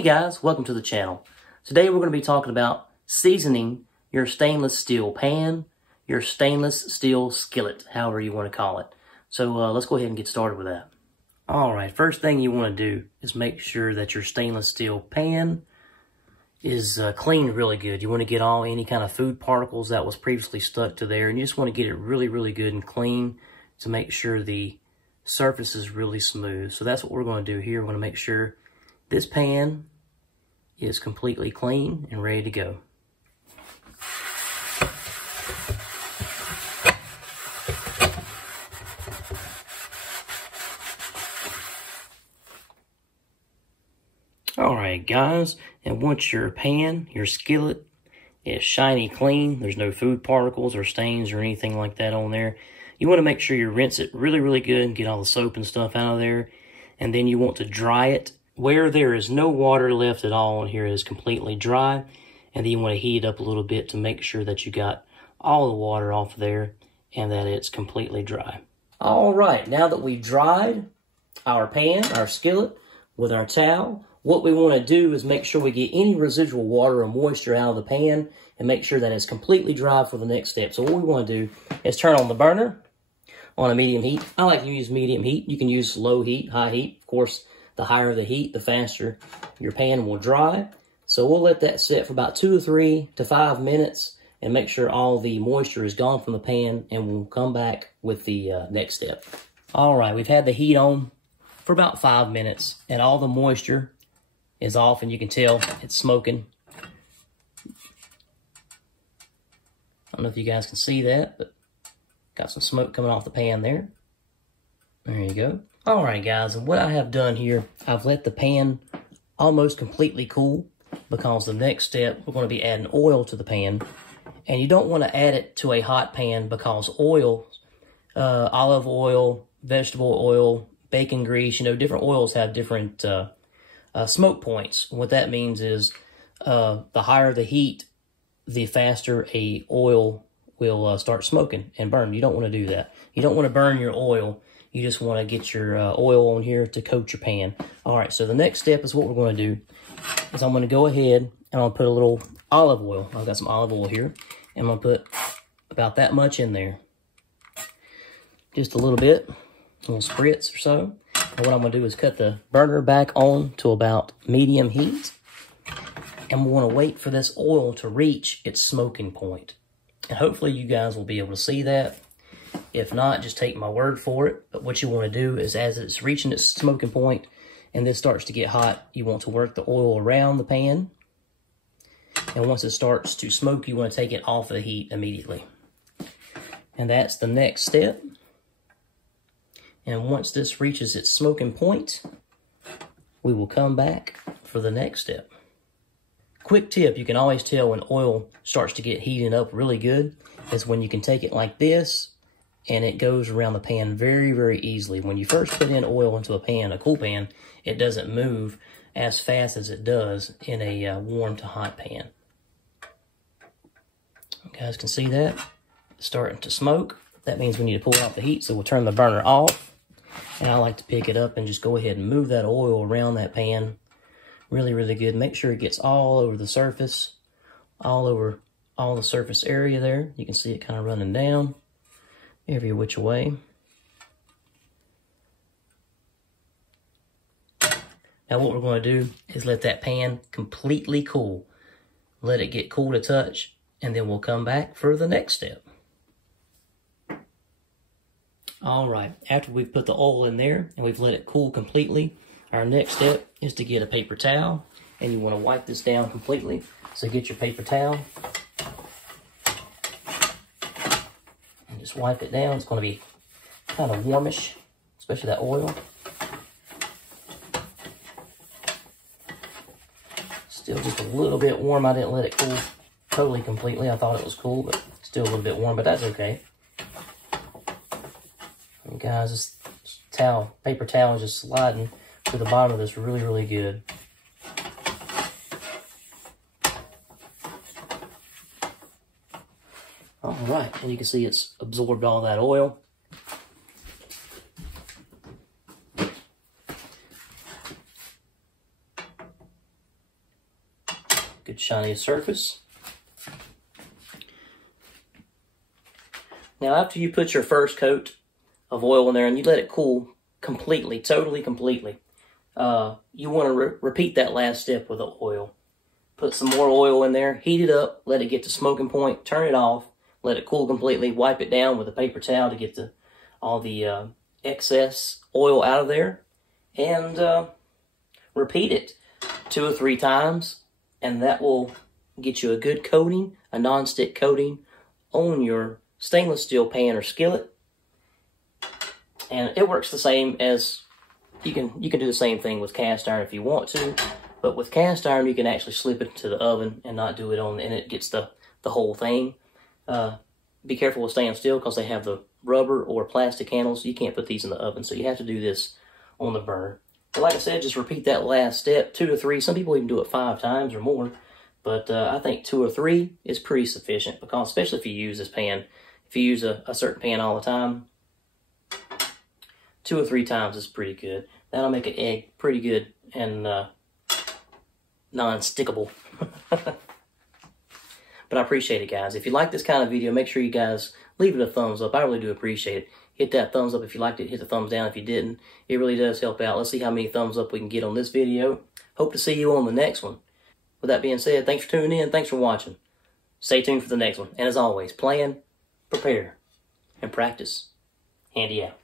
Hey guys, welcome to the channel. Today we're going to be talking about seasoning your stainless steel pan, your stainless steel skillet, however you want to call it. So let's go ahead and get started with that. Alright, first thing you want to do is make sure that your stainless steel pan is cleaned really good. You want to get any kind of food particles that was previously stuck to there, and you just want to get it really good and clean to make sure the surface is really smooth. So that's what we're going to do here. We're going to make sure this pan is completely clean and ready to go. Alright guys, and once your pan, your skillet, is shiny clean, there's no food particles or stains or anything like that on there, you want to make sure you rinse it really good and get all the soap and stuff out of there. And then you want to dry it where there is no water left at all. And here it is completely dry. And then you want to heat it up a little bit to make sure that you got all the water off there and that it's completely dry. All right, now that we dried our pan, our skillet, with our towel, what we want to do is make sure we get any residual water or moisture out of the pan and make sure that it's completely dry for the next step. So what we want to do is turn on the burner on a medium heat. I like to use medium heat. You can use low heat, high heat. Of course, the higher the heat, the faster your pan will dry. So we'll let that sit for about 2 or 3 to 5 minutes and make sure all the moisture is gone from the pan, and we'll come back with the next step. All right, we've had the heat on for about 5 minutes and all the moisture is off, and you can tell it's smoking. I don't know if you guys can see that, but got some smoke coming off the pan there. There you go. All right, guys, and what I have done here, I've let the pan almost completely cool, because the next step, we're going to be adding oil to the pan. And you don't want to add it to a hot pan, because oil, olive oil, vegetable oil, bacon grease, different oils have different smoke points. What that means is the higher the heat, the faster a oil will start smoking and burn. You don't want to do that. You don't want to burn your oil. You just want to get your oil on here to coat your pan. All right, so the next step is what we're going to do is I'm going to go ahead and I'm going to put a little olive oil. I've got some olive oil here, and I'm going to put about that much in there. Just a little bit, a little spritz or so. And what I'm going to do is cut the burner back on to about medium heat. And we want to wait for this oil to reach its smoking point. And hopefully you guys will be able to see that. If not, just take my word for it. But what you want to do is, as it's reaching its smoking point and this starts to get hot, you want to work the oil around the pan. And once it starts to smoke, you want to take it off the heat immediately. And that's the next step. And once this reaches its smoking point, we will come back for the next step. Quick tip, you can always tell when oil starts to get heated up really good is when you can take it like this and it goes around the pan very easily. When you first put in oil into a pan, a cool pan, it doesn't move as fast as it does in a warm to hot pan. You guys can see that it's starting to smoke. That means we need to pull off the heat, so we'll turn the burner off. And I like to pick it up and just go ahead and move that oil around that pan really good. Make sure it gets all over the surface, all over all the surface area there. You can see it kind of running down every which way. Now what we're going to do is let that pan completely cool. Let it get cool to touch, and then we'll come back for the next step. All right, after we've put the oil in there and we've let it cool completely, our next step is to get a paper towel, and you want to wipe this down completely. So get your paper towel and just wipe it down. It's going to be kind of warmish, especially that oil. Still just a little bit warm. I didn't let it cool totally completely. I thought it was cool, but still a little bit warm, but that's okay. And guys, this paper towel is just sliding to the bottom of this really good. All right, and you can see it's absorbed all that oil. Good shiny surface. Now after you put your first coat of oil in there and you let it cool completely, completely, you want to repeat that last step with the oil. Put some more oil in there, heat it up, let it get to smoking point, turn it off, let it cool completely, wipe it down with a paper towel to get all the excess oil out of there, and repeat it 2 or 3 times, and that will get you a good coating, a non-stick coating on your stainless steel pan or skillet. And it works the same as, you can do the same thing with cast iron if you want to, but with cast iron you can actually slip it into the oven and not do it on, and it gets the whole thing. Be careful with stainless steel because they have the rubber or plastic handles. You can't put these in the oven, so you have to do this on the burner. But like I said, just repeat that last step 2 to 3. Some people even do it 5 times or more, but I think 2 or 3 is pretty sufficient, because especially if you use this pan, if you use a certain pan all the time, 2 or 3 times is pretty good. That'll make an egg pretty good and non-stickable. But I appreciate it, guys. If you like this kind of video, make sure you guys leave it a thumbs up. I really do appreciate it. Hit that thumbs up if you liked it. Hit the thumbs down if you didn't. It really does help out. Let's see how many thumbs up we can get on this video. Hope to see you on the next one. With that being said, thanks for tuning in. Thanks for watching. Stay tuned for the next one. And as always, plan, prepare, and practice. Handy out.